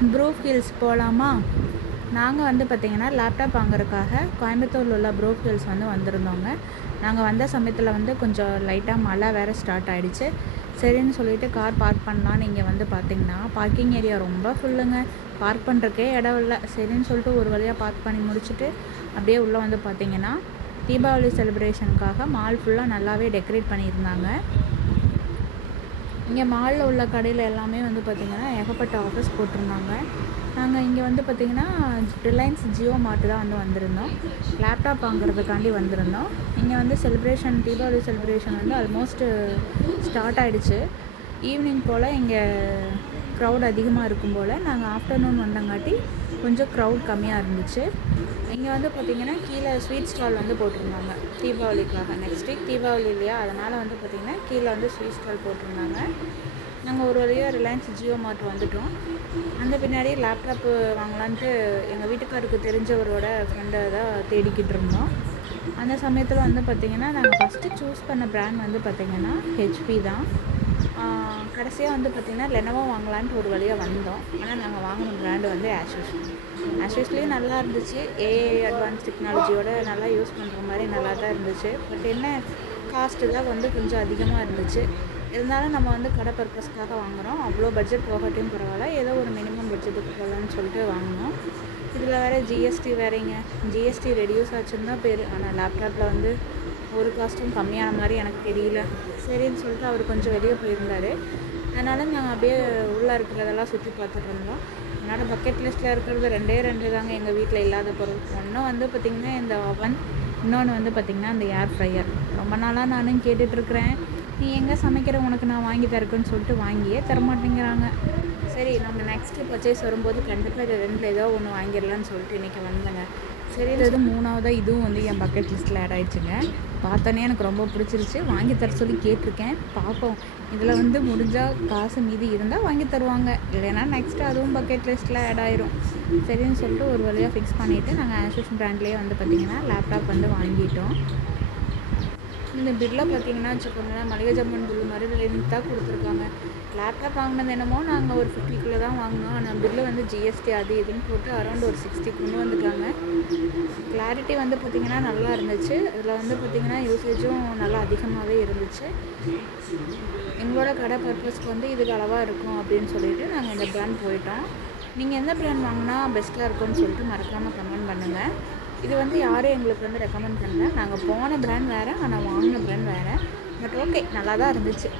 Proof hills போகலாமா? நாங்கள் வந்து பார்த்திங்கன்னா லேப்டாப் வாங்குறதுக்காக கோயம்புத்தூரில் உள்ள ப்ரூஃப் ஹில்ஸ் வந்து வந்திருந்தோங்க. நாங்கள் வந்த சமயத்தில் வந்து கொஞ்சம் லைட்டாக மழை வேறு ஸ்டார்ட் ஆகிடுச்சு. சரின்னு சொல்லிவிட்டு கார் பார்க் பண்ணலான்னு இங்கே வந்து பார்த்திங்கன்னா பார்க்கிங் ஏரியா ரொம்ப ஃபுல்லுங்க. பார்க் பண்ணுறக்கே இடம் இல்லை. சரின்னு சொல்லிட்டு ஒரு வழியாக பார்க் பண்ணி முடிச்சுட்டு அப்படியே உள்ளே வந்து பார்த்திங்கன்னா தீபாவளி செலிப்ரேஷனுக்காக மால் ஃபுல்லாக நல்லாவே டெக்கரேட் பண்ணியிருந்தாங்க. இங்கே மாலில் உள்ள கடையில் எல்லாமே வந்து பார்த்திங்கன்னா ஏகப்பட்ட ஆஃபர்ஸ் போட்டிருந்தாங்க. நாங்கள் இங்கே வந்து பார்த்திங்கன்னா ரிலையன்ஸ் ஜியோ மார்ட்டு தான் வந்து வந்திருந்தோம். லேப்டாப் வாங்குறதுக்காண்டி வந்திருந்தோம். இங்கே வந்து செலிப்ரேஷன் தீபாவளி செலிப்ரேஷன் வந்து ஆல்மோஸ்ட்டு ஸ்டார்ட் ஆகிடுச்சு. ஈவினிங் போல் இங்கே க்ரௌட் அதிகமாக இருக்கும் போல் நாங்கள் ஆஃப்டர்நூன் வந்தங்காட்டி கொஞ்சம் க்ரௌட் கம்மியாக இருந்துச்சு. இங்கே வந்து பார்த்திங்கன்னா கீழே ஸ்வீட் ஸ்டால் வந்து போட்டிருந்தாங்க தீபாவளிக்காக. நெக்ஸ்ட் வீக் தீபாவளி இல்லையா, அதனால் வந்து பார்த்திங்கன்னா கீழே வந்து ஸ்வீட் ஸ்டால் போட்டிருந்தாங்க. நாங்கள் ஒரு வழியாக ரிலையன்ஸ் ஜியோ மார்ட் வந்துட்டோம். அந்த பின்னாடி லேப்டாப்பு வாங்கலான்ட்டு எங்கள் வீட்டுக்காருக்கு தெரிஞ்சவரோட ஃப்ரெண்டை தான் தேடிக்கிட்டு இருந்தோம். அந்த சமயத்தில் வந்து பார்த்திங்கன்னா நாங்கள் ஃபஸ்ட்டு சூஸ் பண்ண ப்ராண்ட் வந்து பார்த்திங்கன்னா ஹெச்பி தான். கடைசியாக வந்து பார்த்திங்கன்னா லெனோவோ வாங்கலான்ட்டு ஒரு வழியாக வந்தோம். ஆனால் நாங்கள் வாங்கின ப்ராண்டு வந்து ஆஷூஸ்லேயும் நல்லா இருந்துச்சு. ஏஐ அட்வான்ஸ் டெக்னாலஜியோட நல்லா யூஸ் பண்ணுற மாதிரி நல்லா தான் இருந்துச்சு. பட் என்ன காஸ்ட்டு தான் வந்து கொஞ்சம் அதிகமாக இருந்துச்சு. இருந்தாலும் நம்ம வந்து கடை பர்பஸ்க்காக வாங்குகிறோம். அவ்வளோ பட்ஜெட் போகட்டும் பரவாயில்ல, ஏதோ ஒரு மினிமம் பட்ஜெட்டுக்கு போகலான்னு சொல்லிட்டு வாங்கினோம். இதில் வேறு ஜிஎஸ்டி வேறேங்க. ஜிஎஸ்டி ரெடியூஸ் ஆச்சுன்னு தான் பேர். ஆனால் லேப்டாப்பில் வந்து ஒரு காஸ்ட்டும் கம்மியான மாதிரி எனக்கு தெரியல. சரின்னு சொல்லிட்டு அவர் கொஞ்சம் வெளியே போயிருந்தார். அதனால் நாங்கள் அப்படியே உள்ளே இருக்கிறதெல்லாம் சுற்றி பார்த்துட்டு இருந்தோம். என்னோடய பக்கெட் லிஸ்ட்டில் இருக்கிறது ரெண்டு தாங்க எங்கள் வீட்டில் இல்லாத பொருள். ஒன்று வந்து பார்த்திங்கன்னா இந்த ஓவன், இன்னொன்று வந்து பார்த்திங்கன்னா அந்த ஏர் ஃப்ரையர். ரொம்ப நாளாக நானும் கேட்டுட்ருக்குறேன், நீ எங்கே சமைக்கிற, உனக்கு நான் வாங்கி தரக்குன்னு சொல்லிட்டு வாங்கியே தரமாட்டேங்கிறாங்க. சரி, நம்ம நெக்ஸ்ட்டு பர்ச்சேஸ் வரும்போது கண்டிப்பாக இது ரெண்டில் ஏதோ ஒன்று வாங்கிடலான்னு சொல்லிட்டு இன்றைக்கி வந்தேங்க. சரி, இது மூணாவதாக இதுவும் வந்து என் பக்கெட் லிஸ்ட்டில் ஆட் ஆகிடுச்சுங்க. பார்த்தோன்னே எனக்கு ரொம்ப பிடிச்சிருச்சு. வாங்கி தர சொல்லி கேட்டிருக்கேன். பார்ப்போம், இதில் வந்து முடிஞ்சால் காசு மீதி இருந்தால் வாங்கி தருவாங்க, இல்லைன்னா நெக்ஸ்ட்டு அதுவும் பக்கெட் லிஸ்ட்டில் ஆட் ஆயிரும். சரின்னு சொல்லிட்டு ஒரு வழியாக ஃபிக்ஸ் பண்ணிவிட்டு நாங்கள் ஆஷூஸ் ப்ராண்ட்லேயே வந்து பார்த்திங்கன்னா லேப்டாப் வந்து வாங்கிட்டோம். இந்த பில்லில் பார்த்திங்கன்னா வச்சுக்கோங்களேன், மளிகை ஜாமான் பில்லு மாதிரி லென்த்தாக கொடுத்துருக்காங்க. லேப்டாப் வாங்கினது என்னமோ நாங்கள் ஒரு 50 தான் வாங்கினோம். ஆனால் பில்லு வந்து ஜிஎஸ்டி அது இதுன்னு போட்டு அரௌண்ட் ஒரு 60 கொண்டு வந்துட்டாங்க. கிளாரிட்டி வந்து பார்த்திங்கன்னா நல்லா இருந்துச்சு. இதில் வந்து பார்த்திங்கன்னா யூசேஜும் நல்லா அதிகமாகவே இருந்துச்சு. எங்களோட கடை பர்பஸ்க்கு வந்து இதுக்கு அளவாக இருக்கும் அப்படின்னு சொல்லிட்டு நாங்கள் இந்த ப்ராண்ட் போயிட்டோம். நீங்கள் எந்த ப்ராண்ட் வாங்கினா பெஸ்ட்டாக இருக்கும்னு சொல்லிட்டு மறக்காமல் கமெண்ட் பண்ணுங்கள். இது வந்து யாரும் எங்களுக்கு வந்து ரெக்கமெண்ட் பண்ணல. நாங்கள் போன ப்ராண்ட் வேறு, ஆனால் வாங்கின ப்ராண்ட் வேறு. பட் ஓகே, நல்லா தான் இருந்துச்சு.